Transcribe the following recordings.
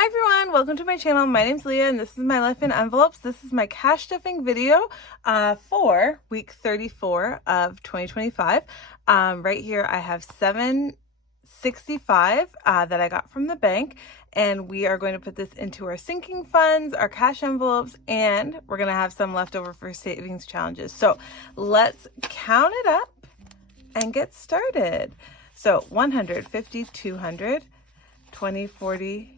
Hi everyone, welcome to my channel. My name's Leah and this is my life in envelopes. This is my cash stuffing video for week 34 of 2025. Right here I have $765 that I got from the bank, and we are going to put this into our sinking funds, our cash envelopes, and we're going to have some left over for savings challenges. So let's count it up and get started. So 100, 50, 200, 20, 40,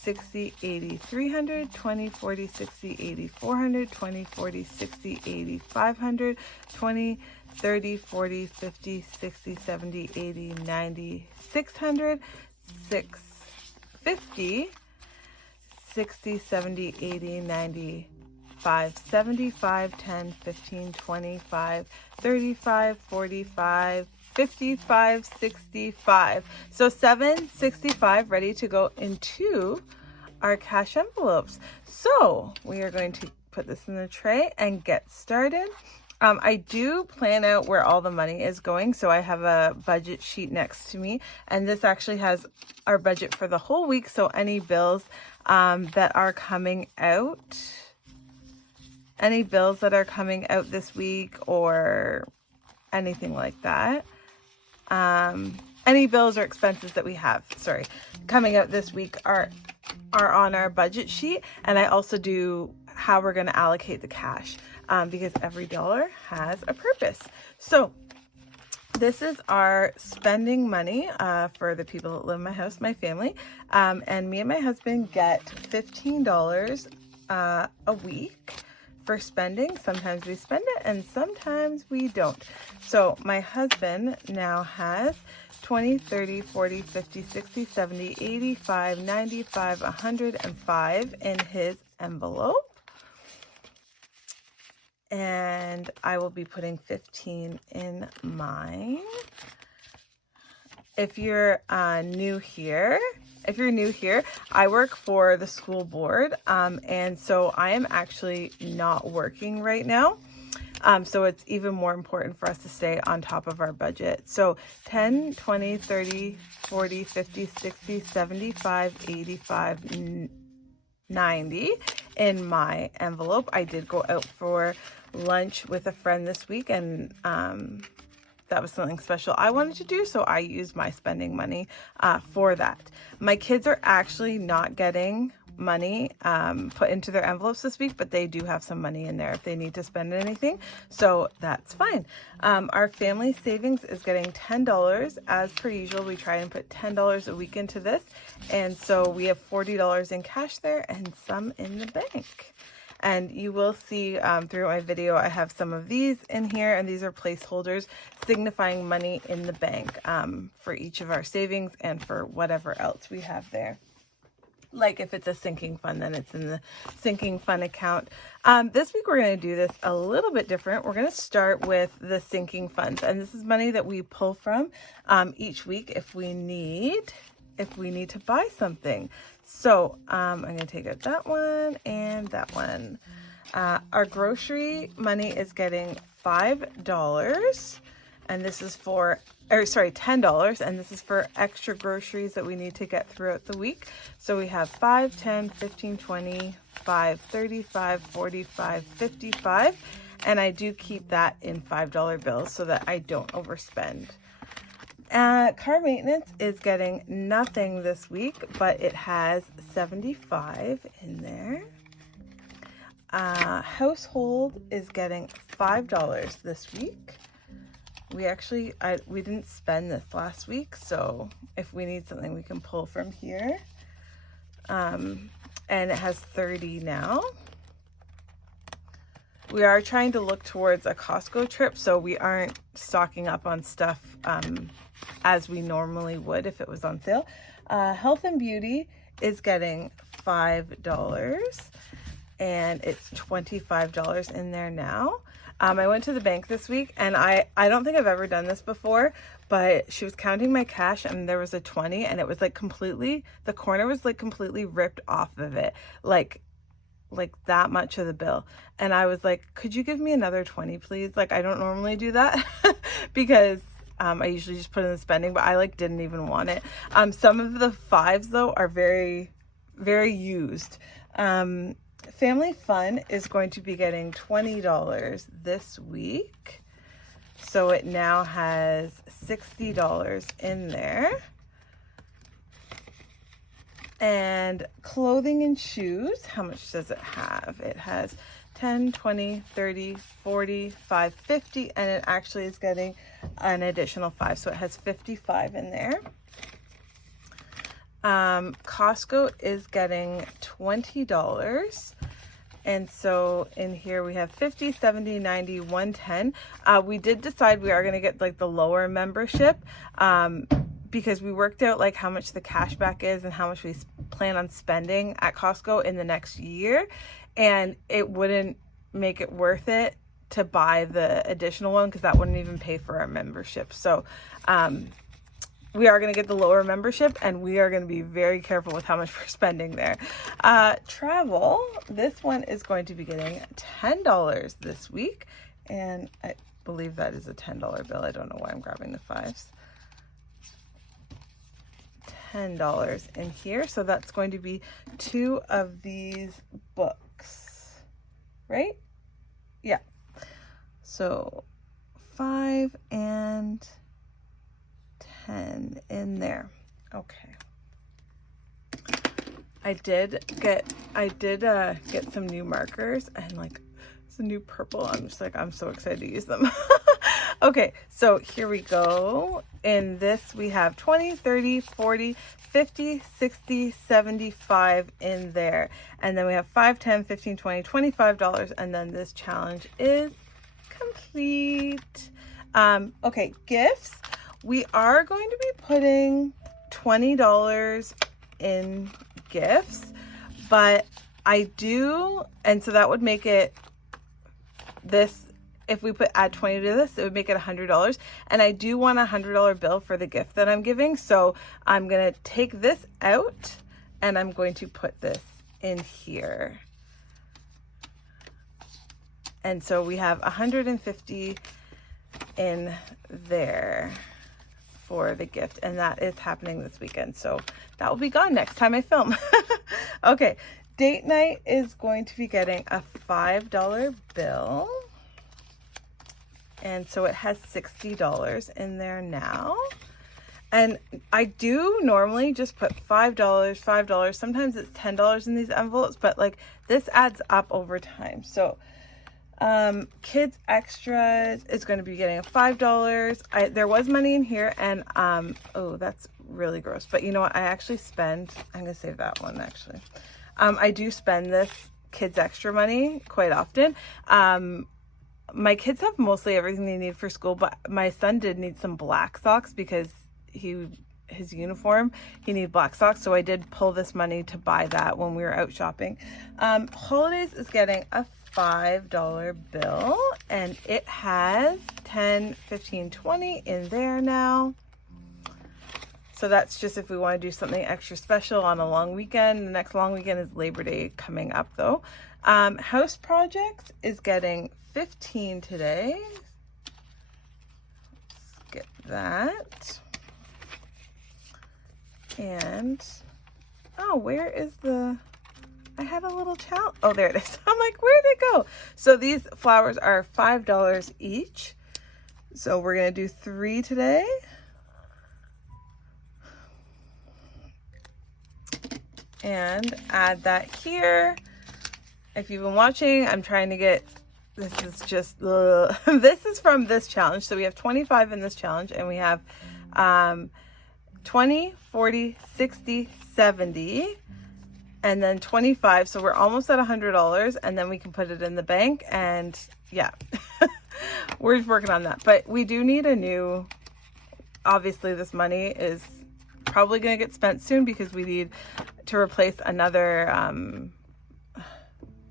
60, 80, 300, 20, 40, 60, 80, 400, 20, 40, 60, 80, 500, 20, 30, 40, 50, 60, 70, 80, 90, 600, 650, 60, 70, 80, 90, 575, 10, 15, 25, 35, 45, 55, 65. So 765 ready to go into our cash envelopes. So we are going to put this in the tray and get started. I do plan out where all the money is going. So I have a budget sheet next to me, and this actually has our budget for the whole week. So any bills that are coming out, this week or anything like that. Any bills or expenses that we have, coming out this week are on our budget sheet. And I also do how we're going to allocate the cash, because every dollar has a purpose. So this is our spending money for the people that live in my house, my family, and me and my husband get $15 a week for spending. Sometimes we spend it and sometimes we don't. So my husband now has 20, 30, 40, 50, 60, 70, 85, 95, 105 in his envelope. And I will be putting 15 in mine. If you're new here, I work for the school board, and so I am actually not working right now. So it's even more important for us to stay on top of our budget. So 10, 20, 30, 40, 50, 60, 75, 85, 90 in my envelope. I did go out for lunch with a friend this week, and that was something special I wanted to do, so I used my spending money for that. My kids are actually not getting money put into their envelopes this week, but they do have some money in there if they need to spend anything, so that's fine. Our family savings is getting $10. As per usual, we try and put $10 a week into this, and so we have $40 in cash there and some in the bank. And you will see through my video, I have some of these in here, and these are placeholders signifying money in the bank for each of our savings and for whatever else we have there. Like if it's a sinking fund, then it's in the sinking fund account. This week we're going to do this a little bit different. We're going to start with the sinking funds, and this is money that we pull from each week if we need to buy something. So I'm going to take out that one and that one. Our grocery money is getting $5, and this is for, $10, and this is for extra groceries that we need to get throughout the week. So we have 5, 10, 15, 20, 5, 35, 45, 55, and I do keep that in $5 bills so that I don't overspend. Car maintenance is getting nothing this week, but it has 75 in there. Household is getting $5 this week. We didn't spend this last week, so if we need something, we can pull from here. And it has 30 now. We are trying to look towards a Costco trip, so we aren't stocking up on stuff as we normally would if it was on sale. Health and beauty is getting $5, and it's $25 in there now. I went to the bank this week, and I don't think I've ever done this before, but she was counting my cash, and there was a 20, and it was like the corner was like completely ripped off of it, like that much of the bill. And I was like, could you give me another 20, please? Like, I don't normally do that because I usually just put in the spending, but I didn't even want it. Some of the fives though are very very used. Family Fun is going to be getting $20 this week. So it now has $60 in there. And clothing and shoes, how much does it have? It has 10, 20, 30, 40, 5, 50, and it actually is getting an additional 5. So it has 55 in there. Costco is getting $20. And so in here we have 50, 70, 90, 110. We did decide we are going to get like the lower membership because we worked out like how much the cashback is and how much we plan on spending at Costco in the next year. And it wouldn't make it worth it to buy the additional one because that wouldn't even pay for our membership. So we are going to get the lower membership, and we are going to be very careful with how much we're spending there. Travel, this one is going to be getting $10 this week, and I believe that is a $10 bill. I don't know why I'm grabbing the fives. $10 in here, so that's going to be 2 of these books, right? Yeah. So 5 and 10 in there. Okay. I did get some new markers, and like it's a new purple. I'm just like, I'm so excited to use them. Okay, so here we go. In this we have 20, 30, 40, 50, 60, 75 in there. And then we have 5, 10, 15, 20, $25, and then this challenge is complete. Okay, gifts. We are going to be putting $20 in gifts, but I do, and so that would make it this, if we add 20 to this, it would make it $100. And I do want a $100 bill for the gift that I'm giving. So I'm going to take this out and I'm going to put this in here. And so we have 150 in there for the gift, and that is happening this weekend. So that will be gone next time I film. Okay, date night is going to be getting a $5 bill. And so it has $60 in there now. And I do normally just put $5, $5. Sometimes it's $10 in these envelopes, but like this adds up over time. So kids extras is going to be getting a $5. There was money in here, and oh, that's really gross. But you know what? I actually spend, I'm going to save that one actually. I do spend this kids extra money quite often. My kids have mostly everything they need for school, but my son did need some black socks because his uniform, he needed black socks. So I did pull this money to buy that when we were out shopping. Holidays is getting a $5 bill, and it has 10, 15, 20 in there now. So that's just if we want to do something extra special on a long weekend. The next long weekend is Labor Day coming up though. House projects is getting 15 today. Let's get that. And oh, where is I had a little challenge. Oh, there it is. I'm like, where'd it go? So these flowers are $5 each. So we're going to do 3 today. And add that here. If you've been watching, I'm trying to get, this is just, this is from this challenge. So we have 25 in this challenge, and we have 20, 40, 60, 70, and then 25. So we're almost at $100, and then we can put it in the bank. And yeah, we're just working on that. But we do need a new, obviously this money is probably going to get spent soon because we need to replace another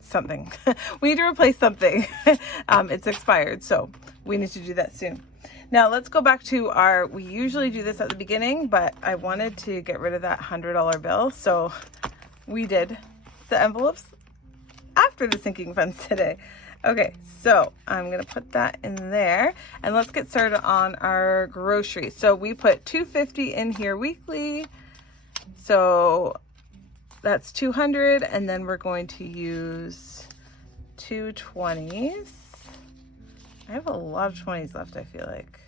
something. We need to replace something. It's expired, so we need to do that soon. Now let's go back to we usually do this at the beginning, but I wanted to get rid of that $100 bill, so we did the envelopes after the sinking funds today. Okay, so I'm gonna put that in there, and let's get started on our groceries. So we put $2.50 in here weekly, so that's 200, and then we're going to use 2 20s. I have a lot of 20s left, I feel like.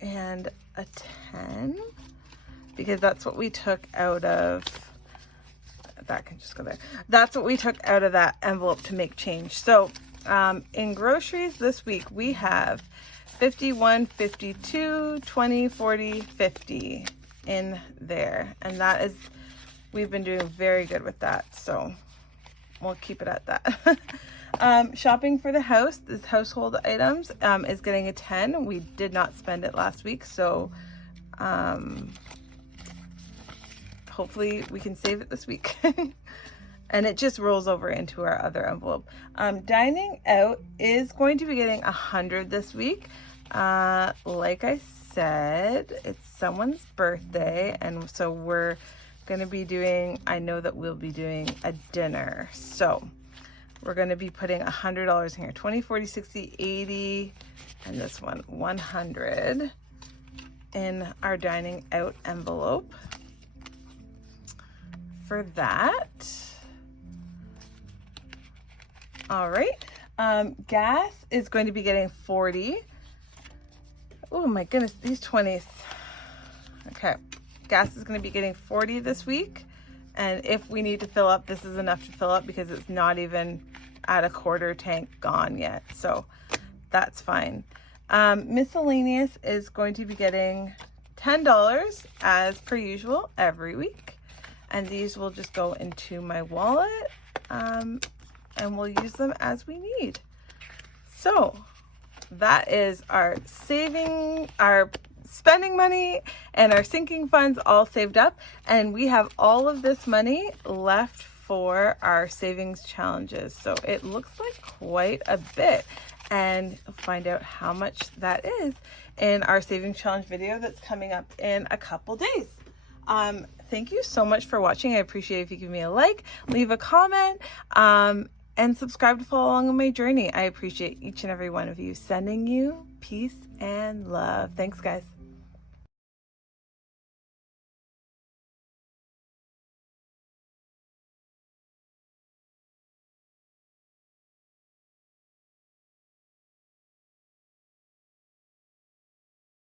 And a 10, because that's what we took out of, that can just go there. That's what we took out of that envelope to make change. So in groceries this week, we have 51, 52, 20, 40, 50 in there. And that is, we've been doing very good with that. So we'll keep it at that. Shopping for the house, this household items is getting a 10. We did not spend it last week, so hopefully we can save it this week. And it just rolls over into our other envelope. Dining out is going to be getting 100 this week. Like I said, it's someone's birthday, and so we're going to be doing, I know that we'll be doing a dinner. So we're going to be putting $100 in here. 20, 40, 60, 80, and this one, 100 in our dining out envelope for that. All right. Gas is going to be getting 40. Oh my goodness, these 20s. Okay. Gas is going to be getting 40 this week. And if we need to fill up, this is enough to fill up because it's not even at a quarter tank gone yet. So that's fine. Miscellaneous is going to be getting $10 as per usual every week. And these will just go into my wallet. And we'll use them as we need. So that is our spending money and our sinking funds all saved up, and we have all of this money left for our savings challenges. So it looks like quite a bit, and find out how much that is in our savings challenge video that's coming up in a couple days. Thank you so much for watching. I appreciate if you give me a like, leave a comment, and subscribe to follow along on my journey. I appreciate each and every one of you. Sending you peace and love. Thanks, guys.